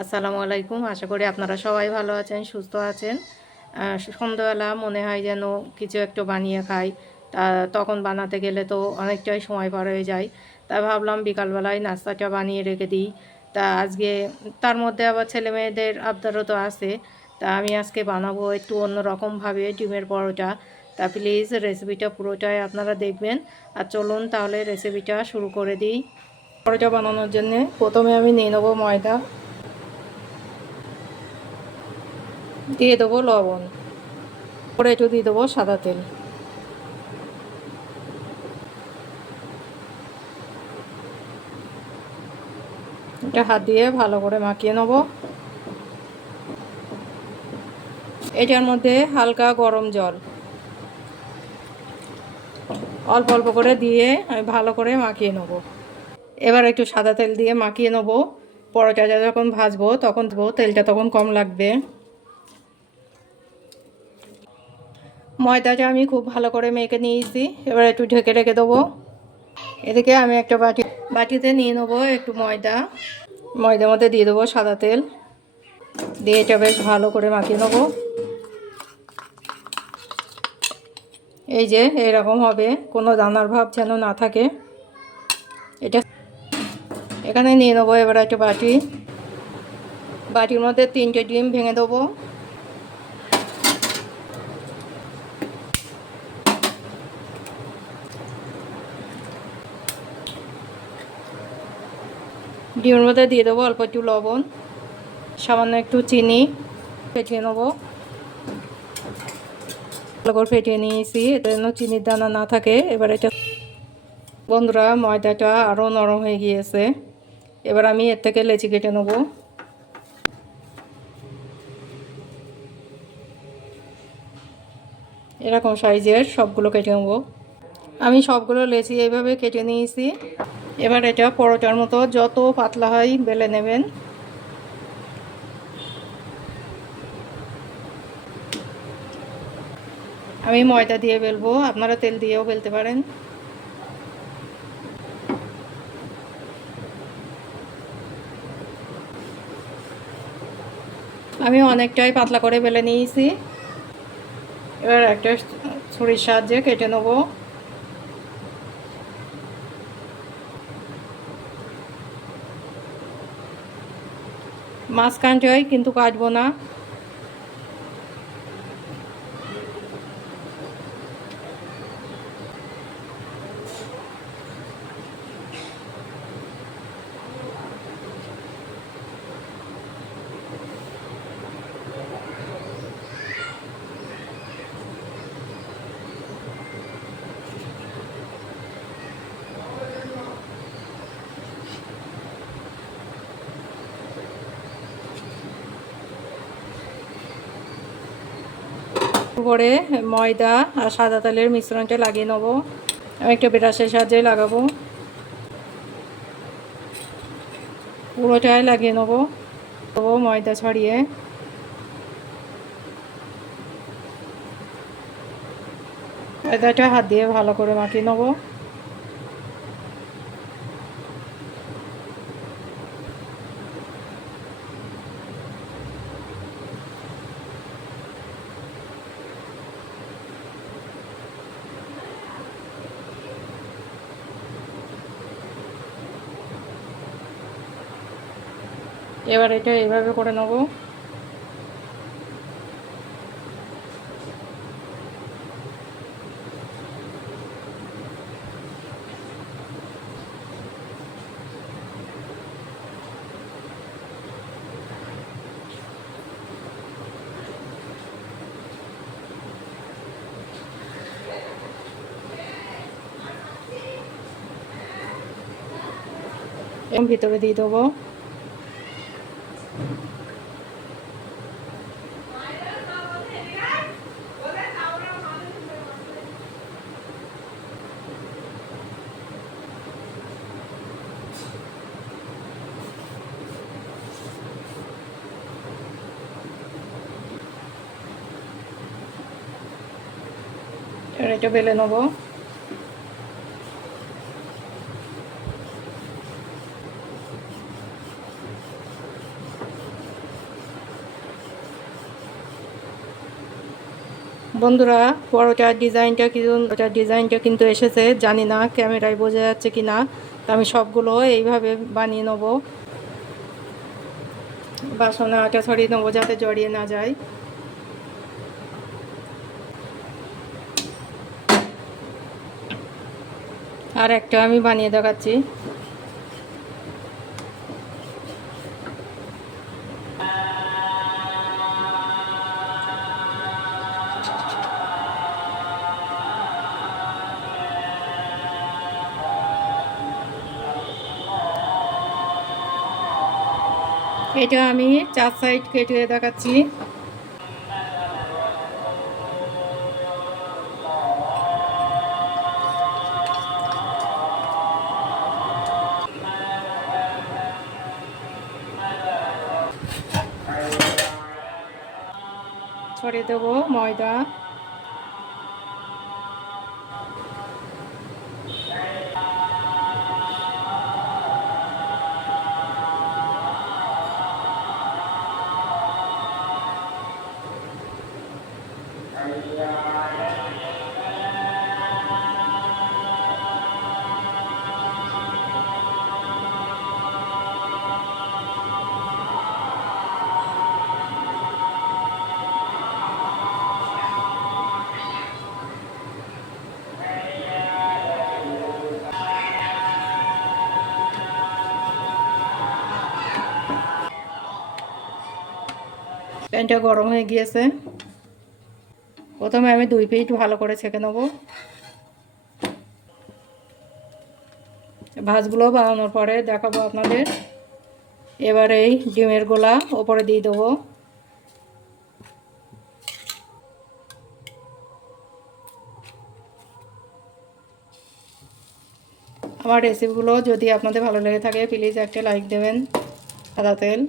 আসসালামু আলাইকুম। আশা করি আপনারা সবাই ভালো আছেন, সুস্থ আছেন। সন্ধ্যাবেলা মনে হয় যেন কিছু একটু বানিয়ে খাই। তা তখন বানাতে গেলে তো অনেকটাই সময় পার হয়ে যায়। তাই ভাবলাম বিকালবেলায় নাস্তাটা বানিয়ে রেখে দিই। তা আজকে তার মধ্যে আবার ছেলেমেয়েদের আবদারও তো আছে। তা আমি আজকে বানাবো একটু অন্যরকমভাবে ডিমের পরোটা। তা প্লিজ রেসিপিটা পুরোটাই আপনারা দেখবেন। আর চলুন তাহলে রেসিপিটা শুরু করে দিই। পরোটা বানানোর জন্যে প্রথমে আমি নিয়ে নেবো ময়দা, দিয়ে দেবো লবণ, পরে একটু দিয়ে দেবো সাদা তেল। এটা হাত দিয়ে ভালো করে মাখিয়ে নেব। এটার মধ্যে হালকা গরম জল অল্প অল্প করে দিয়ে আমি ভালো করে মাখিয়ে নেব। এবার একটু সাদা তেল দিয়ে মাখিয়ে নেব। পরোটাটা যখন ভাজবো তখন তেলটা তখন কম লাগবে। ময়দাটা আমি খুব ভালো করে মেখে নিয়েছি। এবার একটু ঢেকে রেখে দেবো। এদিকে আমি একটা বাটিতে নিয়ে নেবো একটু ময়দা। ময়দার মধ্যে দিয়ে দেবো সাদা তেল, দিয়ে এটা বেশ ভালো করে মাখিয়ে নেবো। এই যে এরকম হবে, কোনো দানার ভাব যেন না থাকে। এটা এখানে নিয়ে নেবো এবার একটা বাটির মধ্যে 3টে ডিম ভেঙে দেবো। ডিমের মধ্যে দিয়ে দেবো অল্প একটু লবণ, সামান্য একটু চিনি, ফেটিয়ে নেবো। ভালো করে ফেটিয়ে নিয়েছি, এতে যেন চিনির দানা না থাকে। এবার এটা বন্ধুরা, ময়দাটা আরও নরম হয়ে গিয়েছে। এবার আমি এর থেকে লেচি কেটে নেবো। এরকম সাইজের সবগুলো কেটে নেবো। আমি সবগুলো লেচি এইভাবে কেটে নিয়েছি। এবার এটা পরোটার মতো যত পাতলা হয় বেলে নেবেন। আমি ময়দা দিয়ে বেলবো, আপনারা তেল দিয়েও বেলতে পারেন। আমি অনেকটাই পাতলা করে বেলে নিয়েছি। এবার একটা ছুরির সাহায্যে কেটে নেব। মাঝখানটায় কিন্তু কাটবো না। উপরে ময়দা আর সাদা তেলের মিশ্রণটা লাগিয়ে নেব। আমি একটা ব্রাশের সাহায্যে লাগাবো, পুরোটাই লাগিয়ে নেব ময়দা ছড়িয়ে। ময়দাটা হাত দিয়ে ভালো করে মাখিয়ে নেব। এবার এটা এইভাবে করে নেব। ভিতরে দিয়ে দেবো। এবার এটা বেলে নেব। বন্ধুরা, পরোটার ডিজাইনটা কিন্তু এসেছে, জানি না ক্যামেরায় বোঝা যাচ্ছে কি না। তো আমি সবগুলো এইভাবে বানিয়ে নেব। বাসনে আটা ছড়িয়ে নেবো যাতে জড়িয়ে না যায়। আর একটা আমি বানিয়ে দেখাচ্ছি। এটা আমি 4 সাইড কেটে দেখাচ্ছি। ছড়িয়ে দেবো ময়দা। প্যানটা গরম হয়ে গিয়েছে। প্রথমে আমি 2 পিঠ ভালো করে ছেঁকে নেব। ভাজগুলো বানানোর পরে দেখাবো আপনাদের। এবার এই ডিমের গোলা ওপরে দিয়ে দেবো। আমার রেসিপিগুলো যদি আপনাদের ভালো লেগে থাকে প্লিজ একটা লাইক দেবেন। সাদা তেল,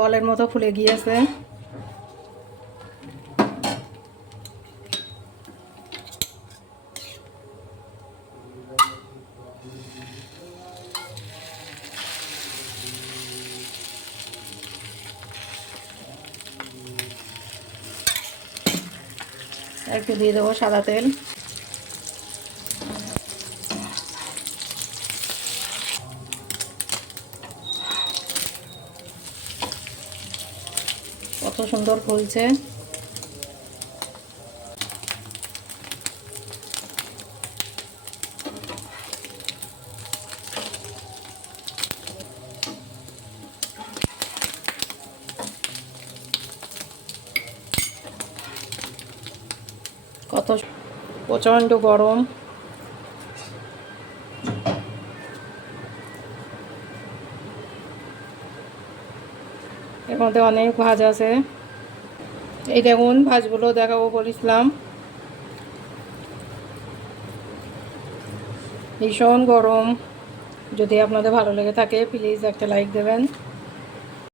বলের মতো ফুলে গিয়েছে। একটু দিয়ে দেবো সাদা তেল। কত সুন্দর ফুলছে। কত প্রচণ্ড গরম। এর মধ্যে অনেক ভাজ আছে। এই দেখুন ভাজগুলো দেখাবো বলেছিলাম। ভীষণ গরম। যদি আপনাদের ভালো লেগে থাকে প্লিজ একটা লাইক দেবেন।